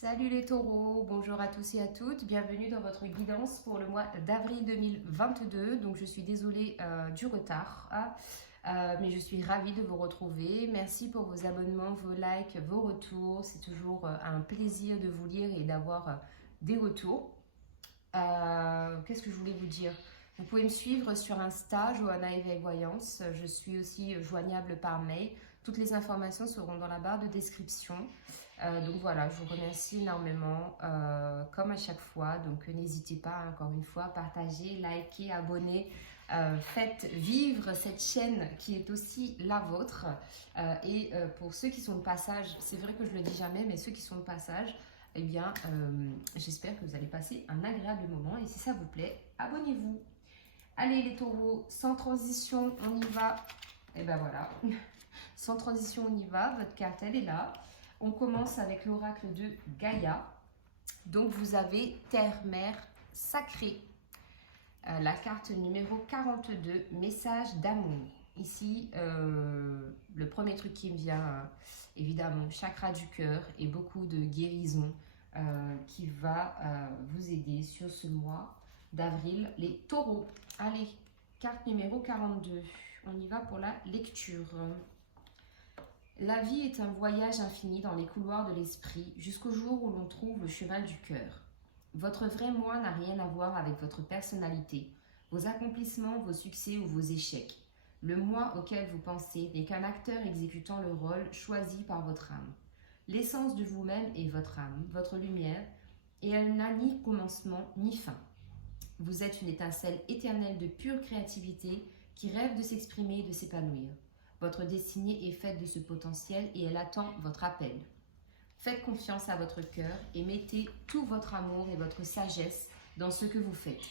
Salut les taureaux, bonjour à tous et à toutes, bienvenue dans votre guidance pour le mois d'avril 2022. Donc je suis désolée du retard, mais je suis ravie de vous retrouver. Merci pour vos abonnements, vos likes, vos retours. C'est toujours un plaisir de vous lire et d'avoir des retours. Qu'est-ce que je voulais vous dire? Vous pouvez me suivre sur Insta, Johanna Éveil Voyance. Je suis aussi joignable par mail. Toutes les informations seront dans la barre de description. Donc voilà, je vous remercie énormément, comme à chaque fois. Donc n'hésitez pas, encore une fois, à partager, liker, abonner. Faites vivre cette chaîne qui est aussi la vôtre. Et pour ceux qui sont de passage, c'est vrai que je le dis jamais, mais ceux qui sont de passage, eh bien, j'espère que vous allez passer un agréable moment. Et si ça vous plaît, abonnez-vous. Allez les taureaux, sans transition, on y va. Et ben voilà, sans transition, on y va. Votre carte, elle est là. On commence avec l'oracle de Gaïa. Donc vous avez Terre-Mère sacrée. La carte numéro 42, message d'amour. Ici, le premier truc qui me vient, évidemment, chakra du cœur et beaucoup de guérison qui va vous aider sur ce mois d'avril. Les taureaux. Allez, carte numéro 42. On y va pour la lecture. La vie est un voyage infini dans les couloirs de l'esprit jusqu'au jour où l'on trouve le chemin du cœur. Votre vrai moi n'a rien à voir avec votre personnalité, vos accomplissements, vos succès ou vos échecs. Le moi auquel vous pensez n'est qu'un acteur exécutant le rôle choisi par votre âme. L'essence de vous-même est votre âme, votre lumière, et elle n'a ni commencement ni fin. Vous êtes une étincelle éternelle de pure créativité qui rêve de s'exprimer et de s'épanouir. Votre destinée est faite de ce potentiel et elle attend votre appel. Faites confiance à votre cœur et mettez tout votre amour et votre sagesse dans ce que vous faites.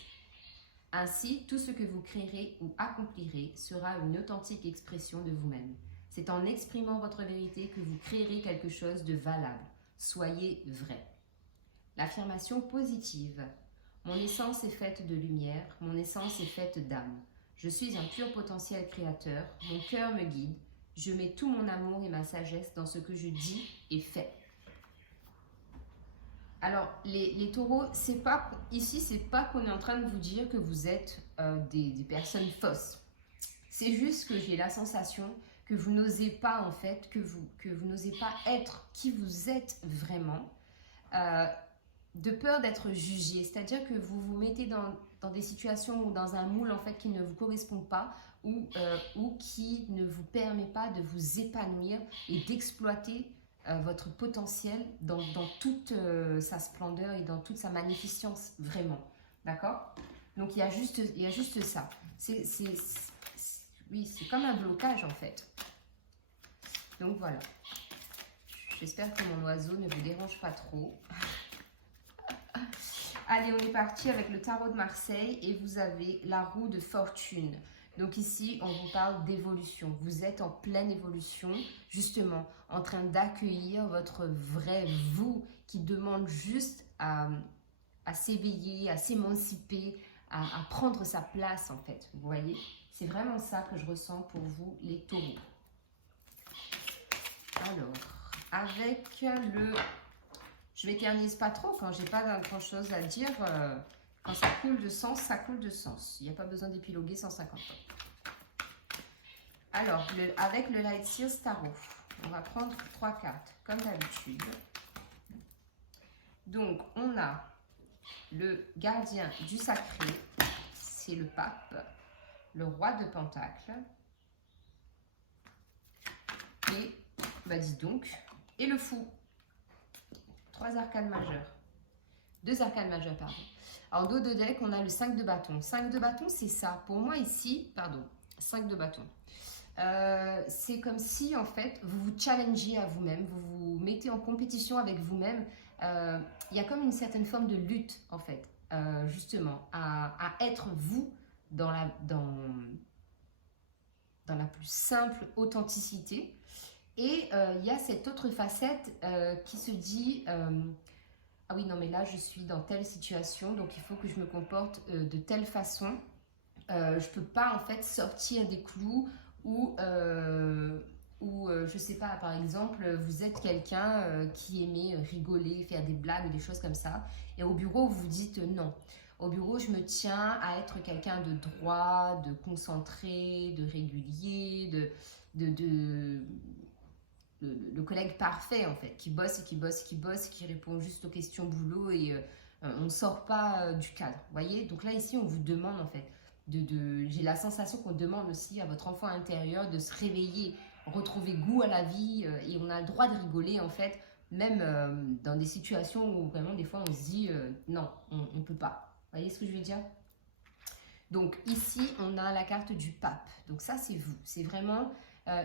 Ainsi, tout ce que vous créerez ou accomplirez sera une authentique expression de vous-même. C'est en exprimant votre vérité que vous créerez quelque chose de valable. Soyez vrai. L'affirmation positive. Mon essence est faite de lumière, mon essence est faite d'âme. Je suis un pur potentiel créateur, mon cœur me guide, je mets tout mon amour et ma sagesse dans ce que je dis et fais. Alors, les taureaux, ici, c'est pas qu'on est en train de vous dire que vous êtes des personnes fausses. C'est juste que j'ai la sensation que vous n'osez pas, en fait, que vous n'osez pas être qui vous êtes vraiment, de peur d'être jugé. C'est-à-dire que vous vous mettez dans des situations ou dans un moule, en fait, qui ne vous correspond pas ou qui ne vous permet pas de vous épanouir et d'exploiter votre potentiel dans toute sa splendeur et dans toute sa magnificence, vraiment. D'accord? Donc, il y a juste ça. Oui, c'est comme un blocage, en fait. Donc, voilà. J'espère que mon oiseau ne vous dérange pas trop. Allez, on est parti avec le tarot de Marseille et vous avez la roue de fortune. Donc ici, on vous parle d'évolution. Vous êtes en pleine évolution, justement, en train d'accueillir votre vrai vous qui demande juste à s'éveiller, à s'émanciper, à prendre sa place, en fait. Vous voyez? C'est vraiment ça que je ressens pour vous, les taureaux. Alors, avec le... Je m'éternise pas trop quand j'ai pas grand chose à dire. Quand ça coule de sens, ça coule de sens. Il n'y a pas besoin d'épiloguer 150 ans. Alors, avec le Light Seals Tarot, on va prendre 3 cartes, comme d'habitude. Donc, on a le gardien du sacré, c'est le pape, le roi de Pentacle, et, dis donc, et le fou. 3 arcanes majeures. 2 arcanes majeures, pardon. En dos de deck, on a le 5 de bâton. 5 de bâton, c'est ça. Pour moi, ici, 5 de bâton. C'est comme si, en fait, vous vous challengez à vous-même, vous vous mettez en compétition avec vous-même. Il y a comme une certaine forme de lutte, en fait, justement, à être vous dans la plus simple authenticité. Et il y a cette autre facette qui se dit ah oui, non, mais là, je suis dans telle situation, donc il faut que je me comporte de telle façon. Je ne peux pas, en fait, sortir des clous ou ou je sais pas, par exemple, vous êtes quelqu'un qui aimait rigoler, faire des blagues, des choses comme ça, et au bureau, vous vous dites non. Au bureau, je me tiens à être quelqu'un de droit, de concentré, de régulier, de, de, le collègue parfait en fait, qui bosse et qui bosse et qui bosse, qui répond juste aux questions boulot et on ne sort pas du cadre. Voyez. Donc là ici on vous demande en fait, j'ai la sensation qu'on demande aussi à votre enfant intérieur de se réveiller, retrouver goût à la vie et on a le droit de rigoler en fait, même dans des situations où vraiment des fois on se dit non, on ne peut pas. Voyez ce que je veux dire? Donc ici, on a la carte du pape. Donc ça, c'est vous. C'est vraiment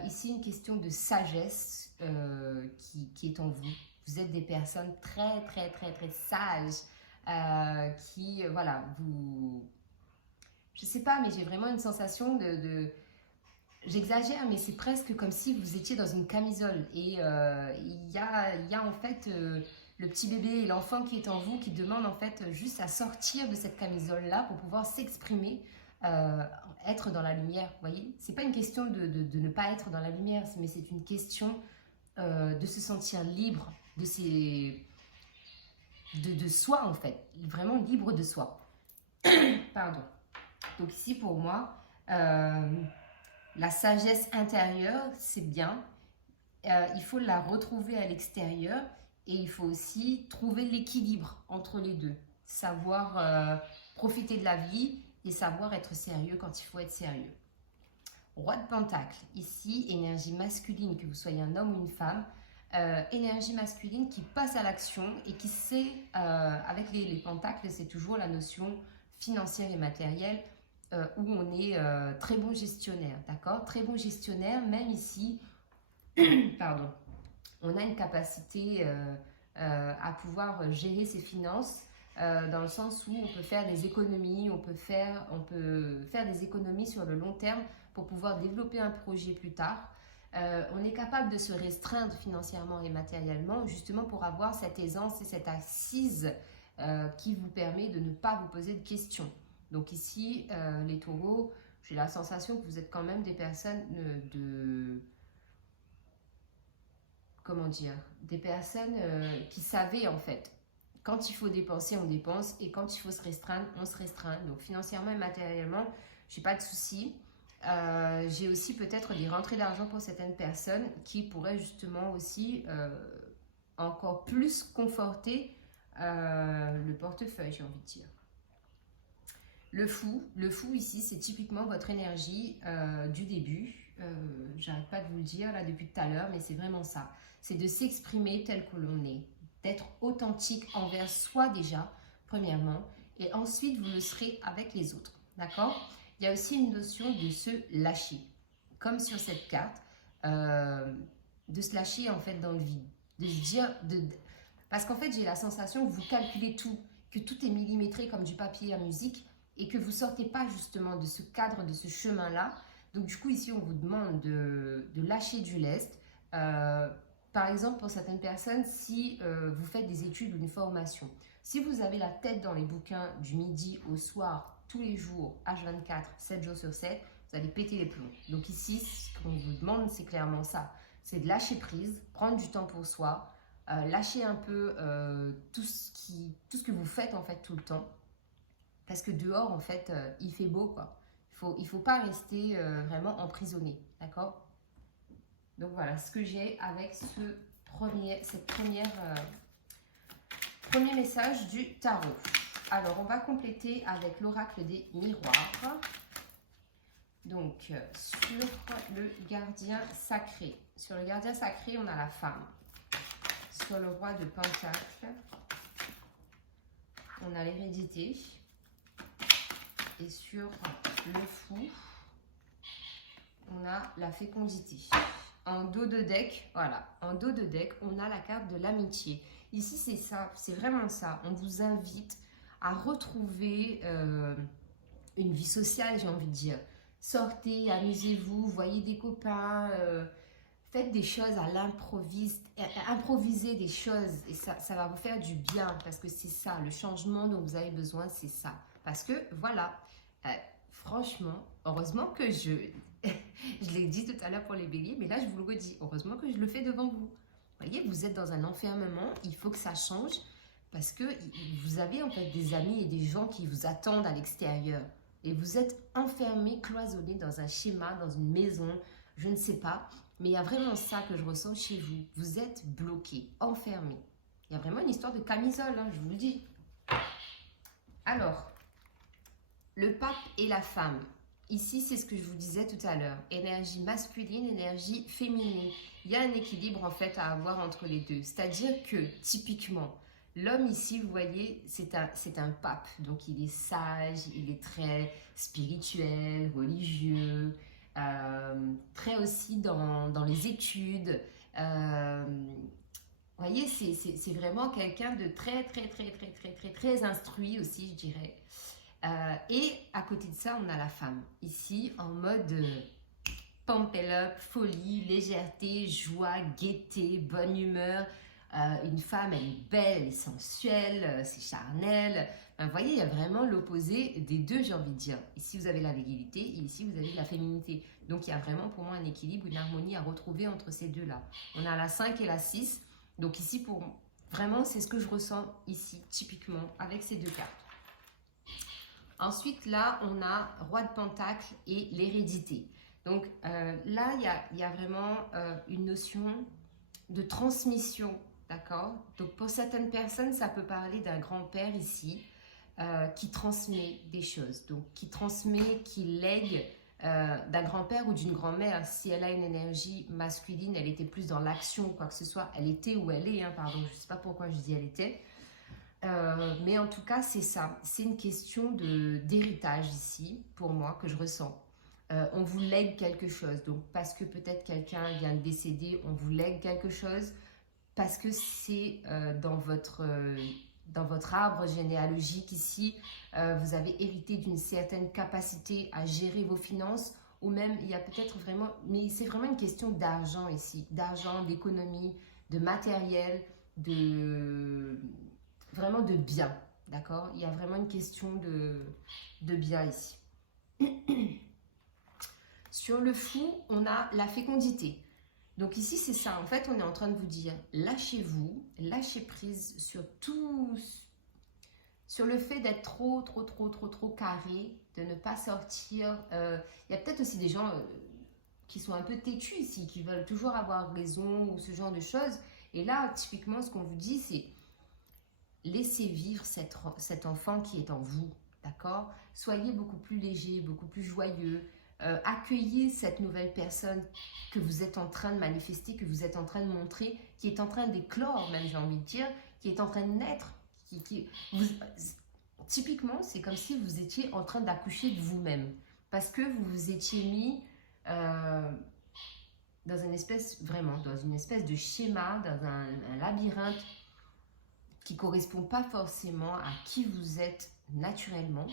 ici une question de sagesse qui est en vous. Vous êtes des personnes très, très, très, très sages qui, voilà, vous... Je sais pas, mais j'ai vraiment une sensation J'exagère, mais c'est presque comme si vous étiez dans une camisole. Et il y a en fait le petit bébé et l'enfant qui est en vous qui demande en fait juste à sortir de cette camisole-là pour pouvoir s'exprimer, être dans la lumière. Vous voyez, c'est pas une question de ne pas être dans la lumière, mais c'est une question de se sentir libre de soi en fait, vraiment libre de soi. Pardon. Donc ici pour moi. La sagesse intérieure, c'est bien. Il faut la retrouver à l'extérieur et il faut aussi trouver l'équilibre entre les deux. Savoir profiter de la vie et savoir être sérieux quand il faut être sérieux. Roi de Pentacle, ici, énergie masculine, que vous soyez un homme ou une femme. Énergie masculine qui passe à l'action et qui sait, avec les pentacles, c'est toujours la notion financière et matérielle. Où on est très bon gestionnaire, d'accord? Très bon gestionnaire, même ici, pardon, on a une capacité à pouvoir gérer ses finances dans le sens où on peut faire des économies, on peut faire des économies sur le long terme pour pouvoir développer un projet plus tard. On est capable de se restreindre financièrement et matériellement justement pour avoir cette aisance et cette assise qui vous permet de ne pas vous poser de questions. Donc ici, les taureaux, j'ai la sensation que vous êtes quand même des personnes comment dire, des personnes qui savaient en fait, quand il faut dépenser, on dépense, et quand il faut se restreindre, on se restreint. Donc financièrement et matériellement, j'ai pas de soucis. J'ai aussi peut-être des rentrées d'argent pour certaines personnes qui pourraient justement aussi encore plus conforter le portefeuille, j'ai envie de dire. Le fou ici, c'est typiquement votre énergie du début. J'arrête pas de vous le dire là depuis tout à l'heure, mais c'est vraiment ça. C'est de s'exprimer tel que l'on est, d'être authentique envers soi déjà, premièrement, et ensuite vous le serez avec les autres, d'accord? Il y a aussi une notion de se lâcher, comme sur cette carte, de se lâcher en fait dans le vide, de se dire, parce qu'en fait j'ai la sensation que vous calculez tout, que tout est millimétré comme du papier à musique, et que vous ne sortez pas justement de ce cadre, de ce chemin-là. Donc du coup, ici, on vous demande de lâcher du lest. Par exemple, pour certaines personnes, si vous faites des études ou une formation, si vous avez la tête dans les bouquins du midi au soir, tous les jours, H24, 7 jours sur 7, vous allez péter les plombs. Donc ici, ce qu'on vous demande, c'est clairement ça. C'est de lâcher prise, prendre du temps pour soi, lâcher un peu tout ce que vous faites en fait tout le temps. Parce que dehors, en fait, il fait beau, quoi. Il faut pas rester vraiment emprisonné, d'accord? Donc voilà ce que j'ai avec premier message du tarot. Alors, on va compléter avec l'oracle des miroirs. Donc, sur le gardien sacré. Sur le gardien sacré, on a la femme. Sur le roi de Pentacle, on a l'hérédité. Et sur le fou, on a la fécondité. En dos de deck, voilà, en dos de deck, on a la carte de l'amitié. Ici, c'est ça, c'est vraiment ça. On vous invite à retrouver une vie sociale, j'ai envie de dire. Sortez, amusez-vous, voyez des copains, faites des choses à l'improviste, improvisez des choses et ça va vous faire du bien parce que c'est ça, le changement dont vous avez besoin, c'est ça. Parce que voilà, franchement, heureusement que Je l'ai dit tout à l'heure pour les béliers, mais là, je vous le redis. Heureusement que je le fais devant vous. Vous voyez, vous êtes dans un enfermement, il faut que ça change parce que vous avez en fait des amis et des gens qui vous attendent à l'extérieur. Et vous êtes enfermé, cloisonné dans un schéma, dans une maison, je ne sais pas. Mais il y a vraiment ça que je ressens chez vous. Vous êtes bloqué, enfermé. Il y a vraiment une histoire de camisole, hein, je vous le dis. Alors, le pape et la femme. Ici, c'est ce que je vous disais tout à l'heure. Énergie masculine, énergie féminine. Il y a un équilibre en fait à avoir entre les deux. C'est-à-dire que, typiquement, l'homme ici, vous voyez, c'est un pape. Donc, il est sage, il est très spirituel, religieux, très aussi dans les études. Vous voyez, c'est vraiment quelqu'un de très instruit aussi, je dirais. Et à côté de ça, on a la femme. Ici, en mode pump it up, folie, légèreté, joie, gaieté, bonne humeur. Une femme, elle est belle, elle est sensuelle, c'est charnel. Vous voyez, il y a vraiment l'opposé des deux, j'ai envie de dire. Ici, vous avez la virilité et ici, vous avez la féminité. Donc, il y a vraiment pour moi un équilibre, une harmonie à retrouver entre ces deux-là. On a la 5 et la 6. Donc ici, vraiment, c'est ce que je ressens ici, typiquement, avec ces deux cartes. Ensuite, là, on a Roi de Pentacle et l'hérédité. Donc là, il y a vraiment une notion de transmission, d'accord? Donc pour certaines personnes, ça peut parler d'un grand-père ici qui transmet des choses. Donc qui transmet, qui lègue d'un grand-père ou d'une grand-mère. Si elle a une énergie masculine, elle était plus dans l'action ou quoi que ce soit. Elle était ou elle est, hein, pardon, je ne sais pas pourquoi je dis elle était. Mais en tout cas, c'est ça. C'est une question d'héritage ici, pour moi, que je ressens. On vous lègue quelque chose. Donc, parce que peut-être quelqu'un vient de décéder, on vous lègue quelque chose. Parce que c'est dans votre arbre généalogique ici, vous avez hérité d'une certaine capacité à gérer vos finances. Ou même, il y a peut-être vraiment... Mais c'est vraiment une question d'argent ici. D'argent, d'économie, de matériel, vraiment de bien, d'accord? Il y a vraiment une question de bien ici. Sur le fou, on a la fécondité. Donc ici, c'est ça. En fait, on est en train de vous dire, lâchez-vous, lâchez prise sur tout, sur le fait d'être trop carré, de ne pas sortir. Il y a peut-être aussi des gens qui sont un peu têtus ici, qui veulent toujours avoir raison ou ce genre de choses. Et là, typiquement, ce qu'on vous dit, c'est laissez vivre cet enfant qui est en vous, d'accord? Soyez beaucoup plus léger, beaucoup plus joyeux. Accueillez cette nouvelle personne que vous êtes en train de manifester, que vous êtes en train de montrer, qui est en train d'éclore, même j'ai envie de dire, qui est en train de naître. Typiquement, c'est comme si vous étiez en train d'accoucher de vous-même, parce que vous vous étiez mis dans une espèce de schéma, dans un labyrinthe qui ne correspond pas forcément à qui vous êtes naturellement.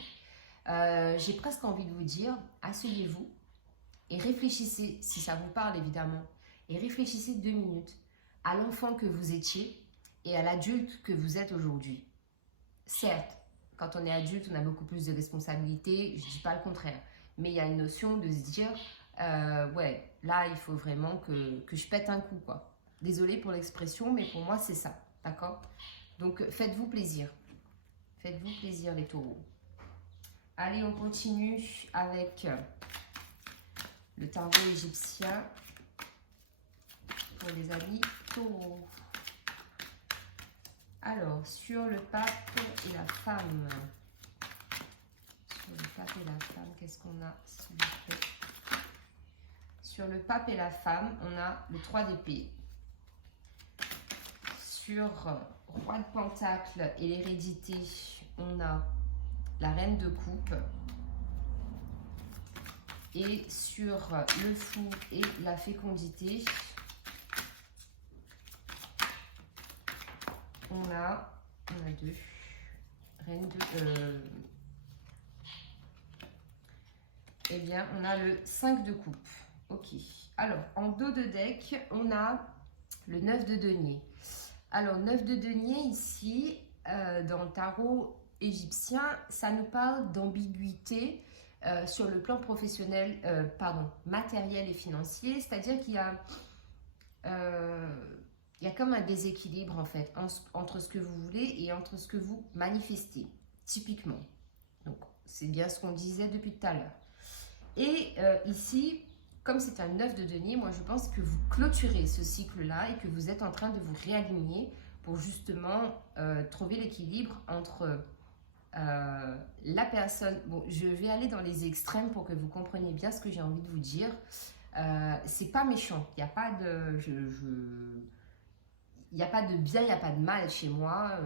J'ai presque envie de vous dire, asseyez-vous et réfléchissez, si ça vous parle évidemment, et réfléchissez 2 minutes à l'enfant que vous étiez et à l'adulte que vous êtes aujourd'hui. Certes, quand on est adulte, on a beaucoup plus de responsabilités, je ne dis pas le contraire, mais il y a une notion de se dire, ouais, là il faut vraiment que je pète un coup, quoi. Désolée pour l'expression, mais pour moi c'est ça, d'accord? Donc faites-vous plaisir. Faites-vous plaisir les taureaux. Allez, on continue avec le tarot égyptien pour les amis taureaux. Alors, sur le pape et la femme. Sur le pape et la femme, qu'est-ce qu'on a, s'il vous plaît? Sur le pape et la femme, on a le 3 d'épée. Sur Roi de Pentacle et l'hérédité, on a la Reine de Coupe. Et sur le fou et la fécondité, on a deux. Reine de... eh bien, on a le 5 de coupe. Ok. Alors, en dos de deck, on a le 9 de denier. Alors, 9 de denier, ici, dans le tarot égyptien, ça nous parle d'ambiguïté, sur le plan professionnel, matériel et financier, c'est-à-dire il y a comme un déséquilibre en fait entre ce que vous voulez et entre ce que vous manifestez, typiquement. Donc, c'est bien ce qu'on disait depuis tout à l'heure. Et ici, comme c'est un 9 de denier, moi je pense que vous clôturez ce cycle-là et que vous êtes en train de vous réaligner pour justement trouver l'équilibre entre la personne. Bon, je vais aller dans les extrêmes pour que vous compreniez bien ce que j'ai envie de vous dire. C'est pas méchant, il n'y a pas de... Il n'y a pas de bien, il n'y a pas de mal chez moi.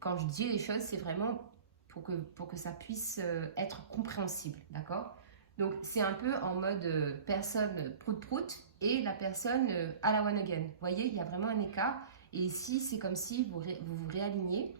Quand je dis les choses, c'est vraiment pour que ça puisse être compréhensible, d'accord? Donc, c'est un peu en mode personne prout-prout et la personne à la one again. Vous voyez, il y a vraiment un écart. Et ici, c'est comme si vous vous réalignez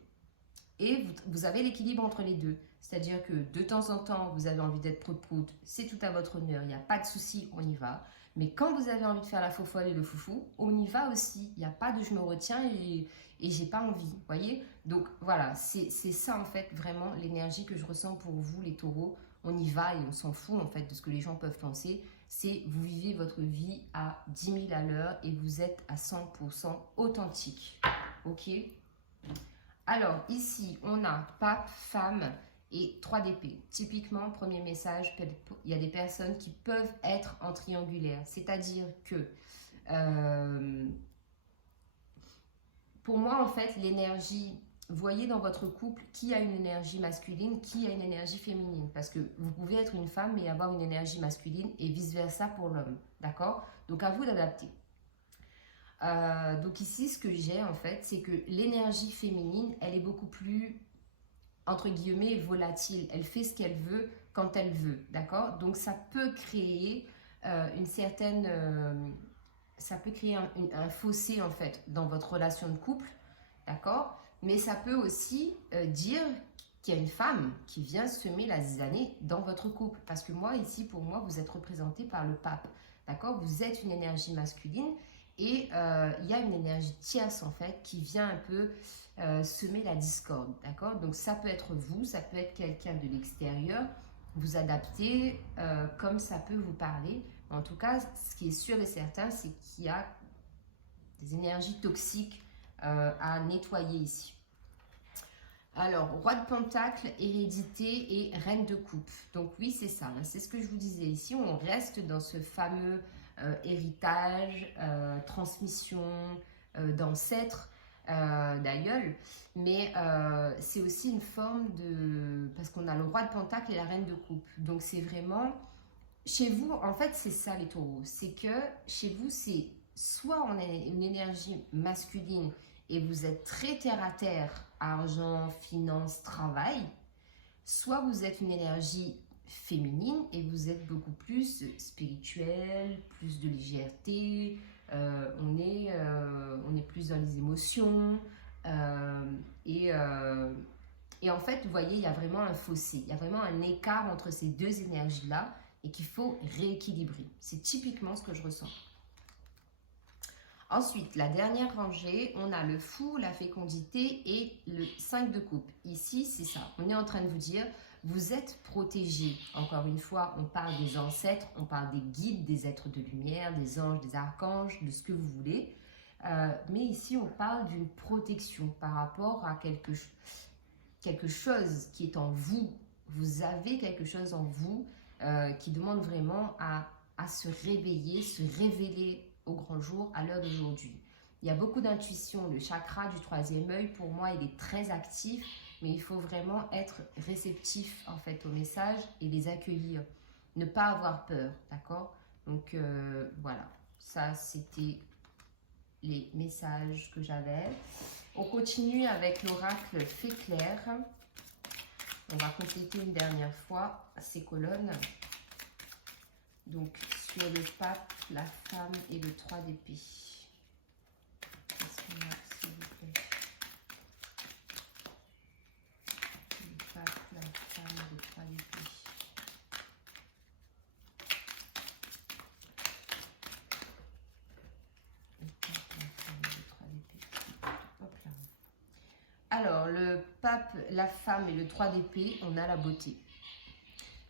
et vous avez l'équilibre entre les deux. C'est-à-dire que de temps en temps, vous avez envie d'être prout-prout, c'est tout à votre honneur, il n'y a pas de souci, on y va. Mais quand vous avez envie de faire la faux-folle et le foufou, on y va aussi. Il n'y a pas de je me retiens et j'ai pas envie, vous voyez? Donc voilà, c'est ça en fait vraiment l'énergie que je ressens pour vous les taureaux. On y va et on s'en fout en fait de ce que les gens peuvent penser. C'est vous vivez votre vie à 10 000 à l'heure et vous êtes à 100% authentique. Ok? Alors ici, on a pape, femme et 3 d'épée. Typiquement, premier message, il y a des personnes qui peuvent être en triangulaire. C'est-à-dire que, pour moi, en fait, l'énergie, voyez dans votre couple qui a une énergie masculine, qui a une énergie féminine. Parce que vous pouvez être une femme et avoir une énergie masculine et vice-versa pour l'homme. D'accord? Donc, à vous d'adapter. Donc ici, ce que j'ai, en fait, c'est que l'énergie féminine, elle est beaucoup plus entre guillemets volatile, elle fait ce qu'elle veut quand elle veut, d'accord? Donc ça peut créer une certaine, ça peut créer un fossé en fait dans votre relation de couple, d'accord? Mais ça peut aussi dire qu'il y a une femme qui vient semer la zizanie dans votre couple, parce que moi ici pour moi vous êtes représenté par le pape, d'accord? Vous êtes une énergie masculine et il y a une énergie tierce en fait qui vient un peu semer la discorde, d'accord? Donc ça peut être vous, ça peut être quelqu'un de l'extérieur, vous adaptez comme ça peut vous parler. En tout cas, ce qui est sûr et certain, c'est qu'il y a des énergies toxiques à nettoyer ici. Alors, roi de pentacle, hérédité et reine de coupe. Donc oui, c'est ça, hein, c'est ce que je vous disais ici. On reste dans ce fameux héritage, transmission d'ancêtres, d'aïeul, mais c'est aussi une forme de... Parce qu'on a le roi de pentacle et la reine de coupe. Donc c'est vraiment... Chez vous, en fait, c'est ça les taureaux. C'est que chez vous, c'est soit on a une énergie masculine et vous êtes très terre à terre, argent, finance, travail, soit vous êtes une énergie féminine et vous êtes beaucoup plus spirituel, plus de légèreté, on est plus dans les émotions et en fait, vous voyez, il y a vraiment un fossé, il y a vraiment un écart entre ces deux énergies-là et qu'il faut rééquilibrer. C'est typiquement ce que je ressens. Ensuite, la dernière rangée, on a le fou, la fécondité et le 5 de coupe. Ici, c'est ça. On est en train de vous dire, vous êtes protégé. Encore une fois, on parle des ancêtres, on parle des guides, des êtres de lumière, des anges, des archanges, de ce que vous voulez. Mais ici, on parle d'une protection par rapport à quelque chose qui est en vous. Vous avez quelque chose en vous qui demande vraiment à se réveiller, se révéler au grand jour à l'heure d'aujourd'hui. Il y a beaucoup d'intuition. Le chakra du troisième œil, pour moi, il est très actif, mais il faut vraiment être réceptif en fait aux messages et les accueillir. Ne pas avoir peur, d'accord? Donc voilà, ça c'était les messages que j'avais. On continue avec l'oracle Fée Claire. On va compléter une dernière fois ces colonnes. Donc, sur le pape, la femme et le 3 d'épée. Qu'est-ce qu'on a, s'il vous plaît? Le pape, la femme et le 3 d'épée. Le pape, la femme et le 3 d'épée. Hop là. Alors, le pape, la femme et le 3 d'épée, on a la beauté.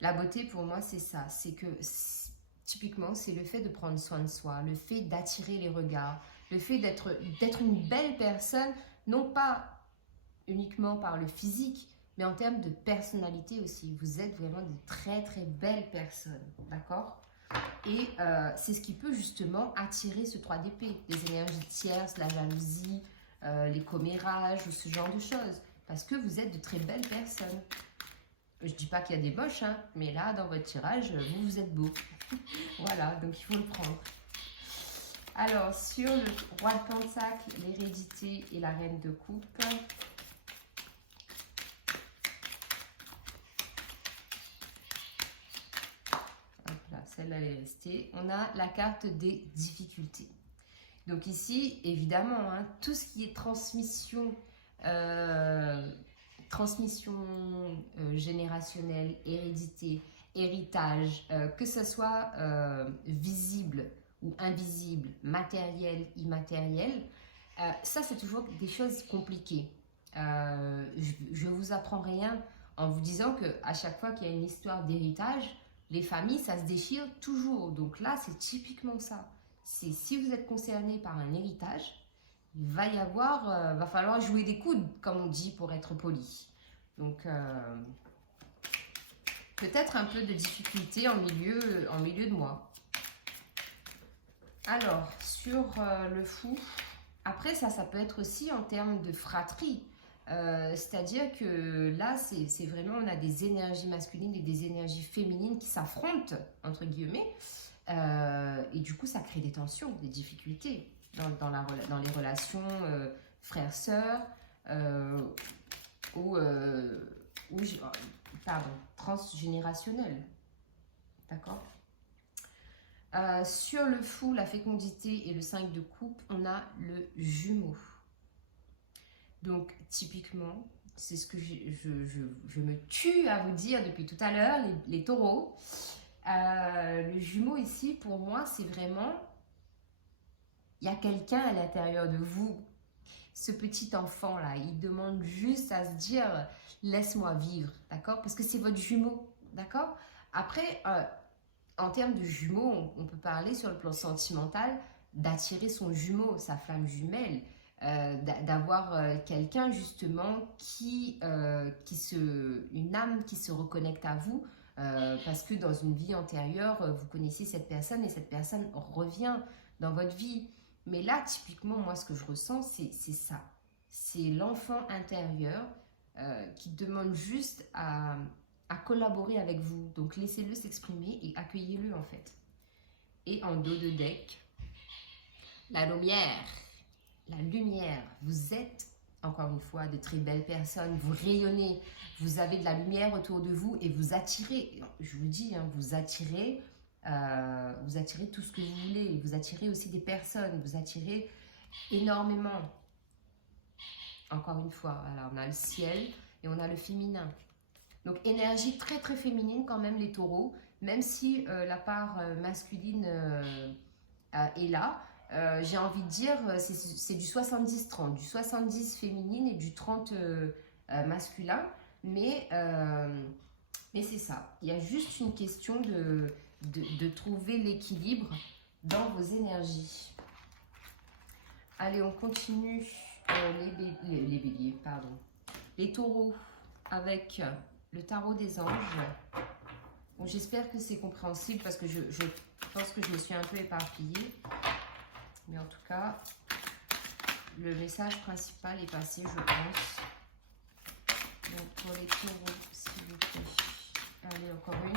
La beauté pour moi c'est ça, c'est que typiquement c'est le fait de prendre soin de soi, le fait d'attirer les regards, le fait d'être une belle personne, non pas uniquement par le physique, mais en termes de personnalité aussi. Vous êtes vraiment de très très belles personnes, d'accord? Et c'est ce qui peut justement attirer ce 3 d'épée, des énergies tierces, la jalousie, les commérages ou ce genre de choses. Parce que vous êtes de très belles personnes. Je dis pas qu'il y a des moches, hein, mais là, dans votre tirage, vous êtes beau. Voilà, donc il faut le prendre. Alors, sur le roi de pentacle, l'hérédité et la reine de coupe. Celle-là elle est restée. On a la carte des difficultés. Donc ici, évidemment, hein, tout ce qui est transmission, générationnelle, hérédité, héritage, que ce soit visible ou invisible, matériel, immatériel, ça c'est toujours des choses compliquées. Je ne vous apprends rien en vous disant qu'à chaque fois qu'il y a une histoire d'héritage, les familles, ça se déchire toujours. Donc là, c'est typiquement ça. C'est si vous êtes concerné par un héritage, il va y avoir, va falloir jouer des coudes, comme on dit, pour être poli. Donc, peut-être un peu de difficulté en milieu de mois. Alors, sur le fou, après ça peut être aussi en termes de fratrie. C'est-à-dire que là, c'est vraiment, on a des énergies masculines et des énergies féminines qui s'affrontent, entre guillemets, et du coup, ça crée des tensions, des difficultés dans les relations frères-sœurs ou transgénérationnelles. D'accord? Sur le fou, la fécondité et le 5 de coupe, on a le jumeau. Donc, typiquement, c'est ce que je me tue à vous dire depuis tout à l'heure, les taureaux. Le jumeau ici, pour moi, c'est vraiment, il y a quelqu'un à l'intérieur de vous. Ce petit enfant-là, il demande juste à se dire, laisse-moi vivre, d'accord? Parce que c'est votre jumeau, d'accord? Après, en termes de jumeaux, on peut parler sur le plan sentimental d'attirer son jumeau, sa flamme jumelle. D'avoir quelqu'un justement une âme qui se reconnecte à vous parce que dans une vie antérieure vous connaissez cette personne et cette personne revient dans votre vie. Mais là typiquement moi ce que je ressens c'est ça, c'est l'enfant intérieur qui demande juste à collaborer avec vous, donc laissez-le s'exprimer et accueillez-le en fait. Et en dos de deck, la lumière, vous êtes, encore une fois, de très belles personnes, vous rayonnez, vous avez de la lumière autour de vous et vous attirez, je vous dis, hein, vous attirez tout ce que vous voulez, vous attirez aussi des personnes, vous attirez énormément. Encore une fois, voilà, on a le ciel et on a le féminin. Donc énergie très très féminine quand même les taureaux, même si la part masculine est là. J'ai envie de dire, c'est du 70-30, du 70 féminine et du 30 masculin, mais c'est ça. Il y a juste une question de trouver l'équilibre dans vos énergies. Allez, on continue les béliers, pardon. Les taureaux avec le tarot des anges. Bon, j'espère que c'est compréhensible parce que je pense que je me suis un peu éparpillée. Mais en tout cas, le message principal est passé, je pense. Donc pour les taureaux, s'il vous plaît. Allez, encore une.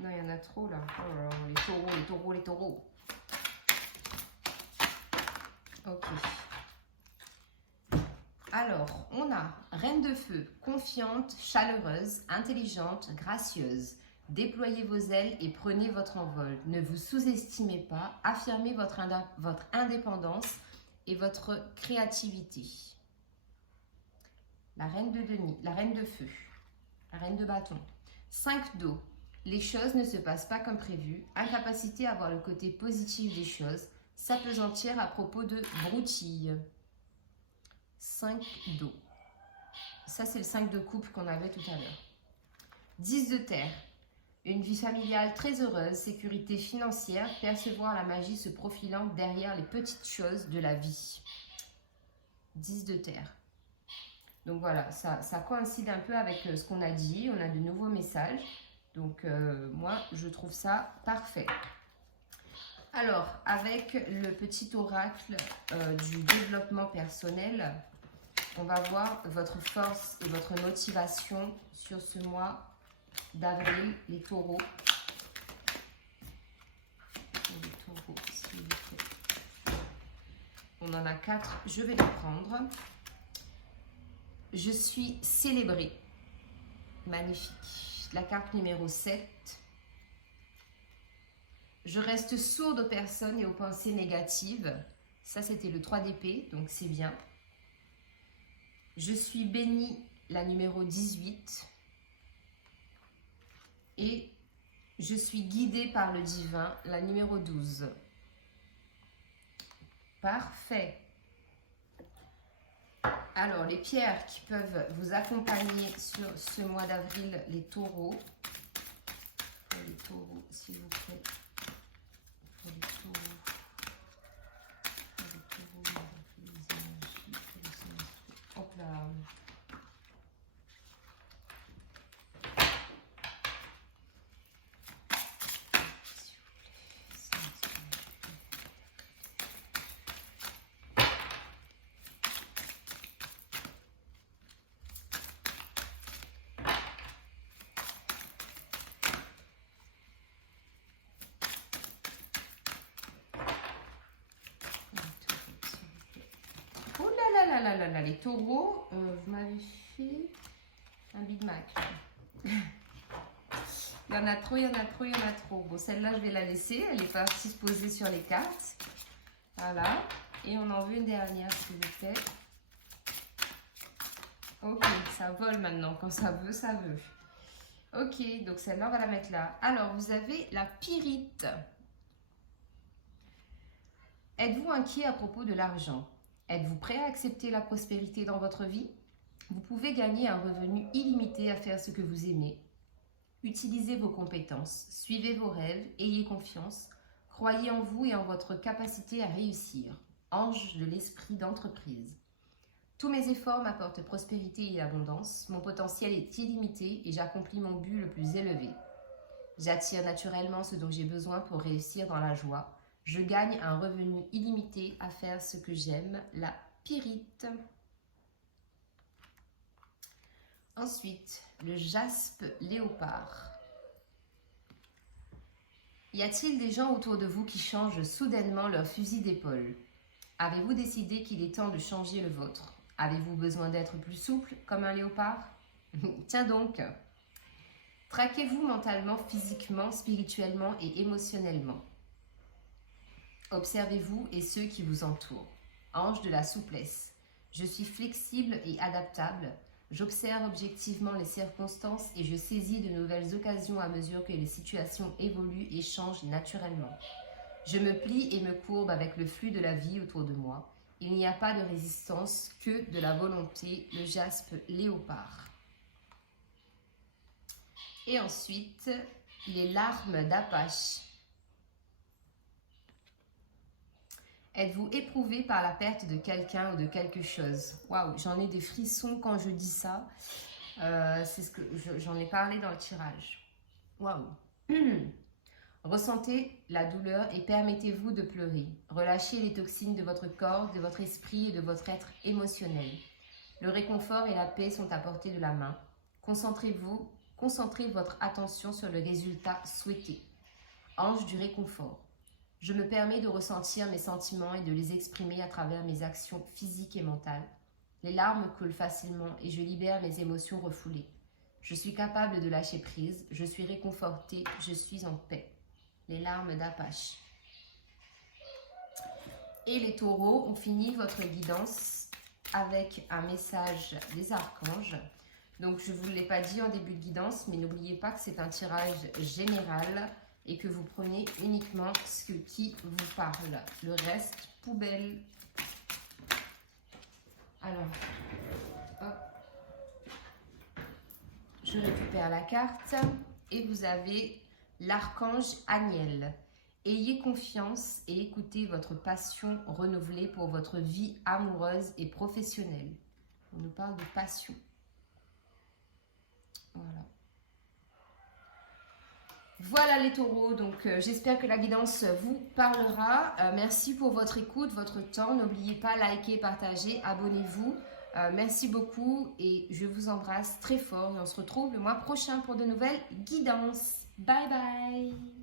Non, il y en a trop là. Oh là là, les taureaux. Ok. Alors, on a Reine de Feu, confiante, chaleureuse, intelligente, gracieuse. Déployez vos ailes et prenez votre envol. Ne vous sous-estimez pas, affirmez votre indépendance et votre créativité. La Reine de Denis, la Reine de Feu, la Reine de Bâton. 5 d'eau, Les choses ne se passent pas comme prévu. Incapacité à voir le côté positif des choses. S'apesantir à propos de broutilles. 5 d'eau. Ça, c'est le 5 de coupe qu'on avait tout à l'heure. 10 de terre. Une vie familiale très heureuse, sécurité financière, percevoir la magie se profilant derrière les petites choses de la vie. 10 de terre. Donc voilà, ça coïncide un peu avec ce qu'on a dit. On a de nouveaux messages. Donc moi, je trouve ça parfait. Alors, avec le petit oracle du développement personnel, on va voir votre force et votre motivation sur ce mois d'avril, les taureaux. Les taureaux, s'il vous plaît. On en a 4, je vais les prendre. Je suis célébrée. Magnifique. La carte numéro 7. Je reste sourde aux personnes et aux pensées négatives. Ça, c'était le 3 d'épée, donc c'est bien. Je suis bénie, la numéro 18. Et je suis guidée par le divin, la numéro 12. Parfait. Alors, les pierres qui peuvent vous accompagner sur ce mois d'avril, les taureaux. Pour les taureaux, s'il vous plaît. Pour les taureaux. Pour les taureaux, les énergies, les énergies. Hop là. Les taureaux, vous m'avez fait un Big Mac. Il y en a trop, il y en a trop, il y en a trop. Bon, celle-là, je vais la laisser. Elle est partie se poser sur les cartes. Voilà. Et on en veut une dernière, s'il vous plaît. Ok, ça vole maintenant. Quand ça veut, ça veut. Ok, donc celle-là, on va la mettre là. Alors, vous avez la pyrite. Êtes-vous inquiet à propos de l'argent ? Êtes-vous prêt à accepter la prospérité dans votre vie? Vous pouvez gagner un revenu illimité à faire ce que vous aimez. Utilisez vos compétences, suivez vos rêves, ayez confiance, croyez en vous et en votre capacité à réussir. Ange de l'esprit d'entreprise. Tous mes efforts m'apportent prospérité et abondance. Mon potentiel est illimité et j'accomplis mon but le plus élevé. J'attire naturellement ce dont j'ai besoin pour réussir dans la joie. Je gagne un revenu illimité à faire ce que j'aime, la pyrite. Ensuite, le jaspe léopard. Y a-t-il des gens autour de vous qui changent soudainement leur fusil d'épaule? Avez-vous décidé qu'il est temps de changer le vôtre? Avez-vous besoin d'être plus souple comme un léopard? Tiens donc! Traquez-vous mentalement, physiquement, spirituellement et émotionnellement. Observez-vous et ceux qui vous entourent. Ange de la souplesse. Je suis flexible et adaptable. J'observe objectivement les circonstances et je saisis de nouvelles occasions à mesure que les situations évoluent et changent naturellement. Je me plie et me courbe avec le flux de la vie autour de moi. Il n'y a pas de résistance que de la volonté, le jaspe léopard. Et ensuite, les larmes d'Apache. Êtes-vous éprouvé par la perte de quelqu'un ou de quelque chose? Waouh, j'en ai des frissons quand je dis ça. C'est ce que j'en ai parlé dans le tirage. Waouh. Ressentez la douleur et permettez-vous de pleurer. Relâchez les toxines de votre corps, de votre esprit et de votre être émotionnel. Le réconfort et la paix sont à portée de la main. Concentrez votre attention sur le résultat souhaité. Ange du réconfort. Je me permets de ressentir mes sentiments et de les exprimer à travers mes actions physiques et mentales. Les larmes coulent facilement et je libère mes émotions refoulées. Je suis capable de lâcher prise, je suis réconfortée, je suis en paix. Les larmes d'Apache. Et les taureaux, on finit votre guidance avec un message des archanges. Donc, je ne vous l'ai pas dit en début de guidance, mais n'oubliez pas que c'est un tirage général et que vous prenez uniquement ce qui vous parle. Le reste, poubelle. Alors, hop. Je récupère la carte et vous avez l'archange Aniel. Ayez confiance et écoutez votre passion renouvelée pour votre vie amoureuse et professionnelle. On nous parle de passion. Voilà. Voilà les taureaux, donc j'espère que la guidance vous parlera. Merci pour votre écoute, votre temps. N'oubliez pas, likez, partagez, abonnez-vous. Merci beaucoup et je vous embrasse très fort. Et on se retrouve le mois prochain pour de nouvelles guidances. Bye bye.